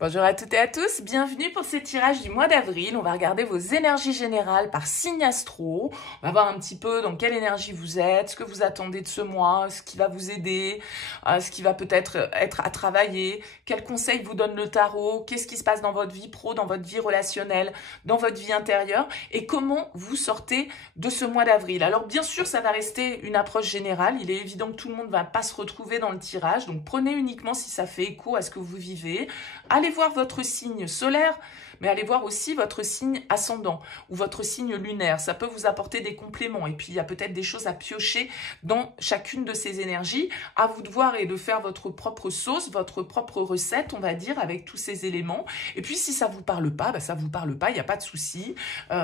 Bonjour à toutes et à tous, bienvenue pour ce tirage du mois d'avril. On va regarder vos énergies générales par signe astro. On va voir un petit peu dans quelle énergie vous êtes, ce que vous attendez de ce mois, ce qui va vous aider, ce qui va peut-être être à travailler, quels conseils vous donne le tarot, qu'est-ce qui se passe dans votre vie pro, dans votre vie relationnelle, dans votre vie intérieure et comment vous sortez de ce mois d'avril. Alors bien sûr, ça va rester une approche générale. Il est évident que tout le monde ne va pas se retrouver dans le tirage, donc prenez uniquement si ça fait écho à ce que vous vivez. Allez voir votre signe solaire, mais allez voir aussi votre signe ascendant ou votre signe lunaire. Ça peut vous apporter des compléments. Et puis, il y a peut-être des choses à piocher dans chacune de ces énergies. À vous de voir et de faire votre propre sauce, votre propre recette, on va dire, avec tous ces éléments. Et puis, si ça ne vous parle pas, ça ne vous parle pas, il n'y a pas de souci.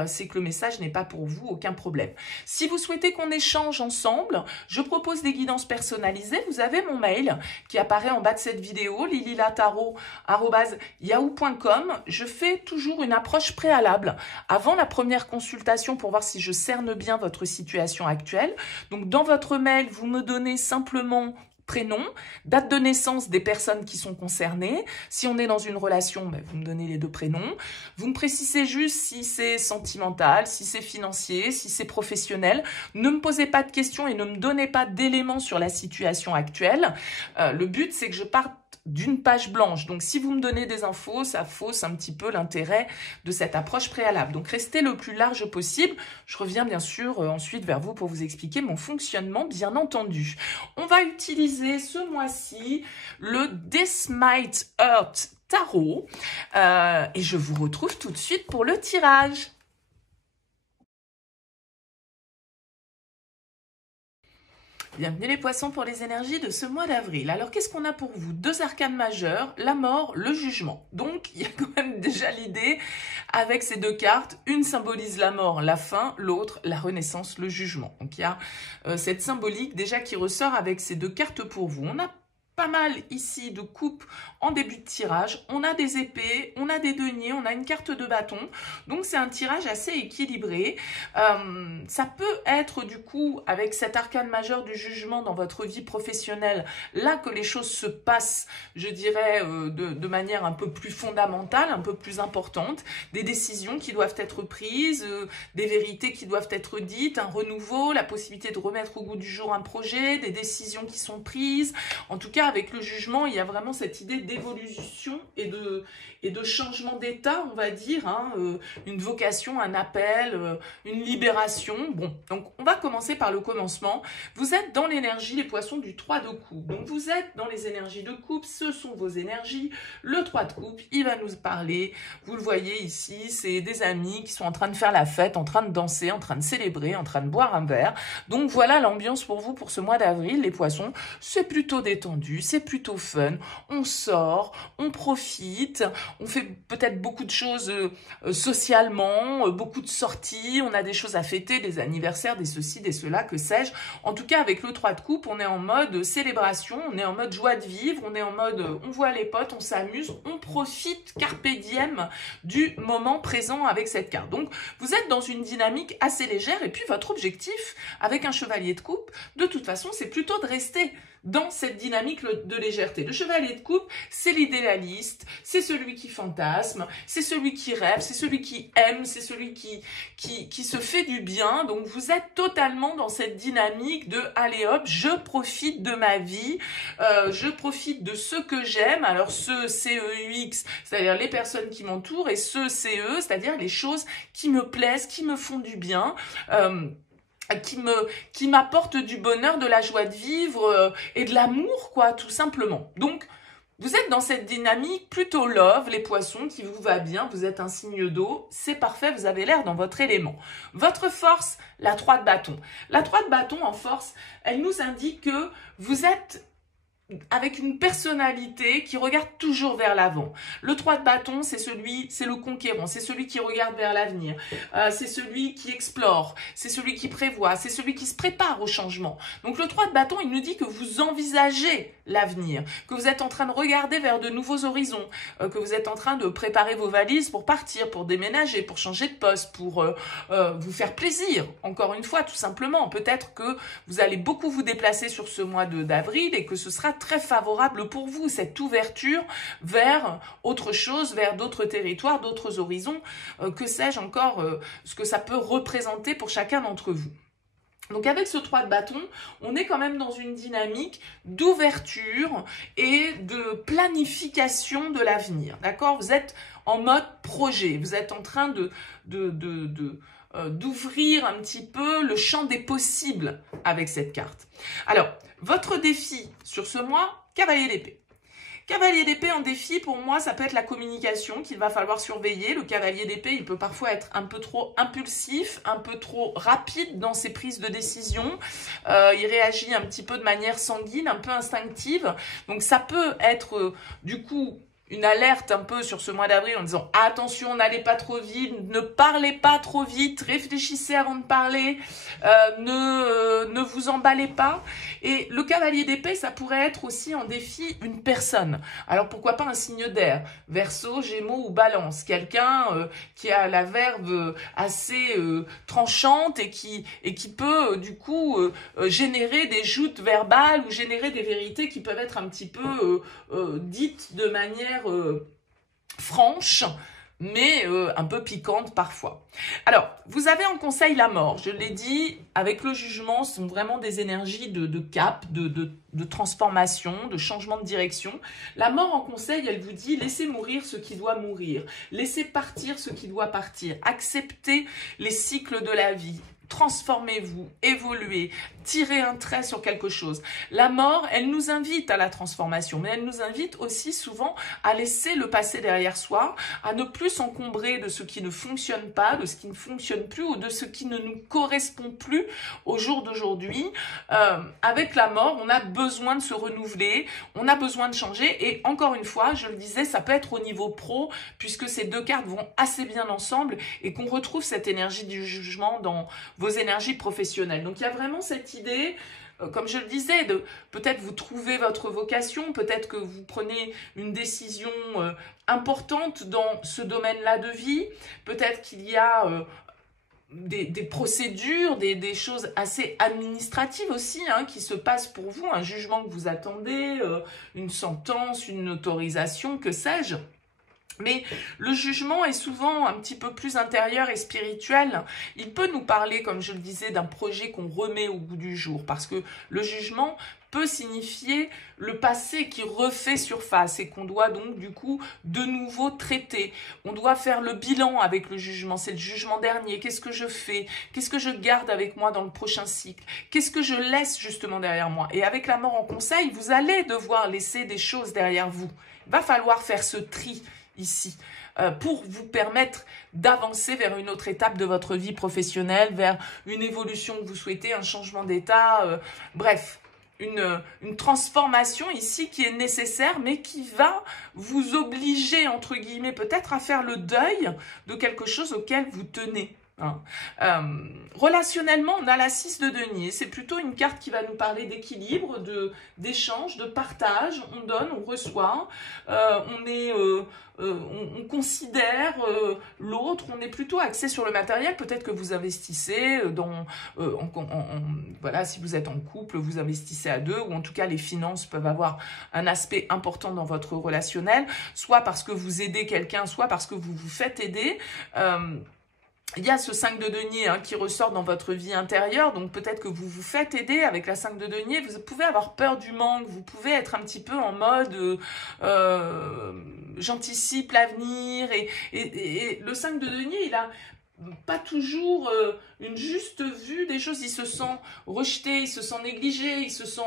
C'est que le message n'est pas pour vous, aucun problème. Si vous souhaitez qu'on échange ensemble, je propose des guidances personnalisées. Vous avez mon mail qui apparaît en bas de cette vidéo, lililataro@yahoo.com. Je fais toujours une approche préalable avant la première consultation pour voir si je cerne bien votre situation actuelle. Donc, dans votre mail, vous me donnez simplement prénom, date de naissance des personnes qui sont concernées. Si on est dans une relation, vous me donnez les deux prénoms. Vous me précisez juste si c'est sentimental, si c'est financier, si c'est professionnel. Ne me posez pas de questions et ne me donnez pas d'éléments sur la situation actuelle. Le but, c'est que je parte d'une page blanche. Donc, si vous me donnez des infos, ça fausse un petit peu l'intérêt de cette approche préalable. Donc, restez le plus large possible. Je reviens bien sûr ensuite vers vous pour vous expliquer mon fonctionnement, bien entendu. On va utiliser ce mois-ci le This Might Hurt Tarot et je vous retrouve tout de suite pour le tirage. Bienvenue les poissons pour les énergies de ce mois d'avril. Alors qu'est-ce qu'on a pour vous? Deux arcanes majeurs, la mort, le jugement. Donc il y a quand même déjà l'idée avec ces deux cartes. Une symbolise la mort, la fin, l'autre la renaissance, le jugement. Donc il y a cette symbolique déjà qui ressort avec ces deux cartes pour vous. On a pas mal ici de coupes en début de tirage. On a des épées, on a des deniers, on a une carte de bâton. Donc c'est un tirage assez équilibré. Ça peut être du coup avec cet arcane majeur du jugement dans votre vie professionnelle, là que les choses se passent, je dirais, de manière un peu plus fondamentale, un peu plus importante. Des décisions qui doivent être prises, des vérités qui doivent être dites, un renouveau, la possibilité de remettre au goût du jour un projet, des décisions qui sont prises. En tout cas, avec le jugement, il y a vraiment cette idée d'évolution et de changement d'état, on va dire, hein, une vocation, un appel, une libération. Bon, donc on va commencer par le commencement. Vous êtes dans l'énergie, les poissons, du 3 de coupe. Donc vous êtes dans les énergies de coupe, ce sont vos énergies. Le 3 de coupe, il va nous parler, vous le voyez ici, c'est des amis qui sont en train de faire la fête, en train de danser, en train de célébrer, en train de boire un verre. Donc voilà l'ambiance pour vous pour ce mois d'avril, les poissons. C'est plutôt détendu. C'est plutôt fun, on sort, on profite, on fait peut-être beaucoup de choses socialement, beaucoup de sorties, on a des choses à fêter, des anniversaires, des ceci, des cela, que sais-je. En tout cas, avec le 3 de coupe, on est en mode célébration, on est en mode joie de vivre, on est en mode on voit les potes, on s'amuse, on profite carpe diem du moment présent avec cette carte. Donc, vous êtes dans une dynamique assez légère et puis votre objectif avec un chevalier de coupe, de toute façon, c'est plutôt de rester dans cette dynamique de légèreté. Le chevalier de coupe, c'est l'idéaliste, c'est celui qui fantasme, c'est celui qui rêve, c'est celui qui aime, c'est celui qui se fait du bien. Donc vous êtes totalement dans cette dynamique de allez hop, je profite de ma vie, je profite de ce que j'aime. Alors ce CEUX, c'est-à-dire les personnes qui m'entourent, et ce CE, c'est-à-dire les choses qui me plaisent, qui me font du bien. Qui m'apporte du bonheur, de la joie de vivre et de l'amour, quoi, tout simplement. Donc, vous êtes dans cette dynamique plutôt love, les poissons, qui vous va bien, vous êtes un signe d'eau, c'est parfait, vous avez l'air dans votre élément. Votre force, la 3 de bâton. La 3 de bâton, en force, elle nous indique que vous êtes avec une personnalité qui regarde toujours vers l'avant. Le 3 de bâton, c'est le conquérant, c'est celui qui regarde vers l'avenir, c'est celui qui explore, c'est celui qui prévoit, c'est celui qui se prépare au changement. Donc le 3 de bâton, il nous dit que vous envisagez l'avenir, que vous êtes en train de regarder vers de nouveaux horizons, que vous êtes en train de préparer vos valises pour partir, pour déménager, pour changer de poste, pour vous faire plaisir, encore une fois, tout simplement. Peut-être que vous allez beaucoup vous déplacer sur ce mois d'avril et que ce sera très favorable pour vous, cette ouverture vers autre chose, vers d'autres territoires, d'autres horizons, que sais-je encore, ce que ça peut représenter pour chacun d'entre vous. Donc avec ce 3 de bâton, on est quand même dans une dynamique d'ouverture et de planification de l'avenir, d'accord? Vous êtes en mode projet, vous êtes en train d'ouvrir un petit peu le champ des possibles avec cette carte. Alors, votre défi sur ce mois, cavalier d'épée. Cavalier d'épée en défi, pour moi, ça peut être la communication qu'il va falloir surveiller. Le cavalier d'épée, il peut parfois être un peu trop impulsif, un peu trop rapide dans ses prises de décision. Il réagit un petit peu de manière sanguine, un peu instinctive. Donc ça peut être du coup une alerte un peu sur ce mois d'avril en disant attention, n'allez pas trop vite, ne parlez pas trop vite, réfléchissez avant de parler, ne vous emballez pas. Et le cavalier d'épée, ça pourrait être aussi en défi une personne. Alors pourquoi pas un signe d'air, Verseau, Gémeaux ou Balance, quelqu'un qui a la verve assez tranchante et qui peut du coup générer des joutes verbales ou générer des vérités qui peuvent être un petit peu dites de manière franche, mais un peu piquante parfois. Alors, vous avez en conseil la mort. Je l'ai dit, avec le jugement, ce sont vraiment des énergies de cap, de transformation, de changement de direction. La mort en conseil, elle vous dit, laissez mourir ce qui doit mourir, laissez partir ce qui doit partir, acceptez les cycles de la vie. Transformez-vous, évoluez, tirez un trait sur quelque chose. La mort, elle nous invite à la transformation, mais elle nous invite aussi souvent à laisser le passé derrière soi, à ne plus s'encombrer de ce qui ne fonctionne pas, de ce qui ne fonctionne plus ou de ce qui ne nous correspond plus au jour d'aujourd'hui. Avec la mort, on a besoin de se renouveler, on a besoin de changer et encore une fois, je le disais, ça peut être au niveau pro puisque ces deux cartes vont assez bien ensemble et qu'on retrouve cette énergie du jugement dans vos énergies professionnelles. Donc il y a vraiment cette idée, comme je le disais, de peut-être vous trouvez votre vocation, peut-être que vous prenez une décision importante dans ce domaine-là de vie, peut-être qu'il y a des procédures, des choses assez administratives aussi qui se passent pour vous, un jugement que vous attendez, une sentence, une autorisation, que sais-je. Mais le jugement est souvent un petit peu plus intérieur et spirituel. Il peut nous parler, comme je le disais, d'un projet qu'on remet au goût du jour. Parce que le jugement peut signifier le passé qui refait surface et qu'on doit donc du coup de nouveau traiter. On doit faire le bilan avec le jugement. C'est le jugement dernier. Qu'est-ce que je fais? Qu'est-ce que je garde avec moi dans le prochain cycle? Qu'est-ce que je laisse justement derrière moi? Et avec la mort en conseil, vous allez devoir laisser des choses derrière vous. Il va falloir faire ce tri ici, pour vous permettre d'avancer vers une autre étape de votre vie professionnelle, vers une évolution que vous souhaitez, un changement d'état, bref, une transformation ici qui est nécessaire, mais qui va vous obliger, entre guillemets, peut-être à faire le deuil de quelque chose auquel vous tenez. Relationnellement, on a la 6 de denier. C'est plutôt une carte qui va nous parler d'équilibre, d'échange, de partage. On donne, on reçoit. On considère l'autre. On est plutôt axé sur le matériel. Peut-être que vous investissez voilà, si vous êtes en couple, vous investissez à deux, ou en tout cas les finances peuvent avoir un aspect important dans votre relationnel, soit parce que vous aidez quelqu'un, soit parce que vous vous faites aider. Il y a ce 5 de denier qui ressort dans votre vie intérieure, donc peut-être que vous vous faites aider avec la 5 de denier, vous pouvez avoir peur du manque, vous pouvez être un petit peu en mode j'anticipe l'avenir, et le 5 de denier, il a pas toujours une juste vue des choses, il se sent rejeté, il se sent négligé, il se sent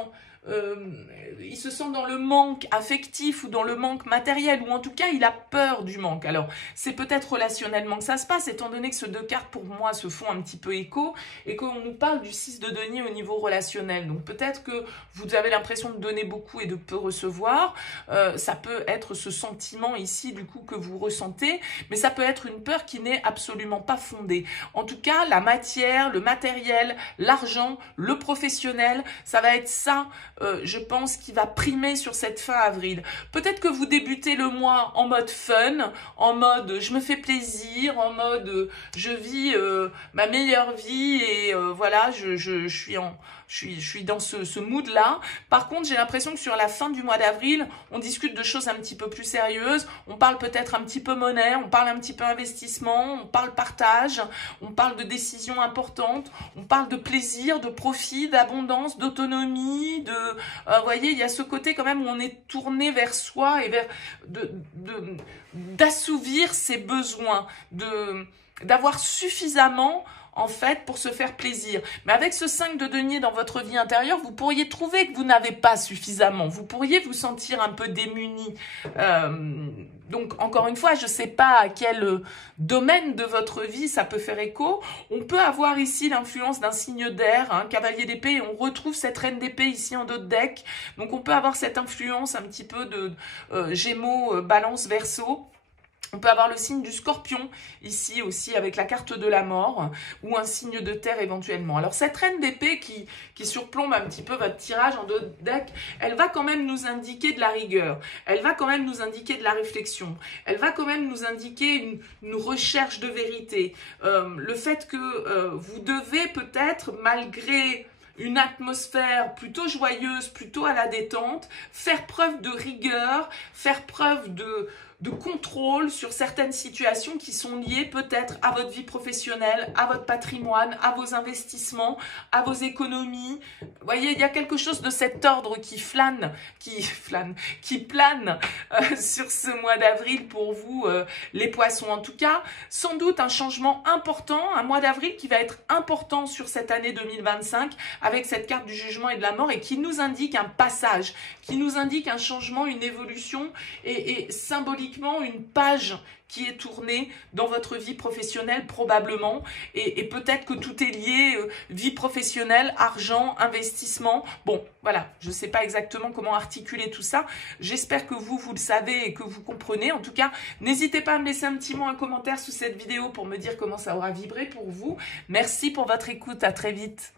dans le manque affectif ou dans le manque matériel, ou en tout cas il a peur du manque. Alors c'est peut-être relationnellement que ça se passe, étant donné que ces deux cartes pour moi se font un petit peu écho et qu'on nous parle du 6 de denier au niveau relationnel. Donc peut-être que vous avez l'impression de donner beaucoup et de peu recevoir, ça peut être ce sentiment ici du coup que vous ressentez, mais ça peut être une peur qui n'est absolument pas fondée. En tout cas, la matière, le matériel, l'argent, le professionnel, ça va être ça, je pense, qui va primer sur cette fin avril. Peut-être que vous débutez le mois en mode fun, en mode je me fais plaisir, en mode je vis ma meilleure vie et voilà, je je suis dans ce mood-là. Par contre, j'ai l'impression que sur la fin du mois d'avril, on discute de choses un petit peu plus sérieuses. On parle peut-être un petit peu monnaie, on parle un petit peu investissement, on parle partage, on parle de décisions importantes, on parle de plaisir, de profit, d'abondance, d'autonomie, vous voyez, il y a ce côté quand même où on est tourné vers soi et vers d'assouvir ses besoins, d'avoir suffisamment en fait pour se faire plaisir. Mais avec ce 5 de denier dans votre vie intérieure, vous pourriez trouver que vous n'avez pas suffisamment. Vous pourriez vous sentir un peu démuni. Donc encore une fois, je ne sais pas à quel domaine de votre vie ça peut faire écho. On peut avoir ici l'influence d'un signe d'air, hein, cavalier d'épée, et on retrouve cette reine d'épée ici en dos de deck. Donc on peut avoir cette influence un petit peu de Gémeaux, Balance, Verseau. On peut avoir le signe du Scorpion, ici aussi avec la carte de la mort, ou un signe de terre éventuellement. Alors cette reine d'épée qui surplombe un petit peu votre tirage en dos de deck, elle va quand même nous indiquer de la rigueur, elle va quand même nous indiquer de la réflexion, elle va quand même nous indiquer une recherche de vérité. Le fait que vous devez peut-être, malgré une atmosphère plutôt joyeuse, plutôt à la détente, faire preuve de rigueur, faire preuve de contrôle sur certaines situations qui sont liées peut-être à votre vie professionnelle, à votre patrimoine, à vos investissements, à vos économies. Vous voyez, il y a quelque chose de cet ordre qui plane sur ce mois d'avril pour vous, les poissons. En tout cas, sans doute un changement important, un mois d'avril qui va être important sur cette année 2025 avec cette carte du jugement et de la mort et qui nous indique un passage, qui nous indique un changement, une évolution et symboliquement une page qui est tournée dans votre vie professionnelle probablement et peut-être que tout est lié, vie professionnelle, argent, investissement. Bon, voilà, je ne sais pas exactement comment articuler tout ça. J'espère que vous le savez et que vous comprenez. En tout cas, n'hésitez pas à me laisser un petit mot, un commentaire sous cette vidéo pour me dire comment ça aura vibré pour vous. Merci pour votre écoute, à très vite.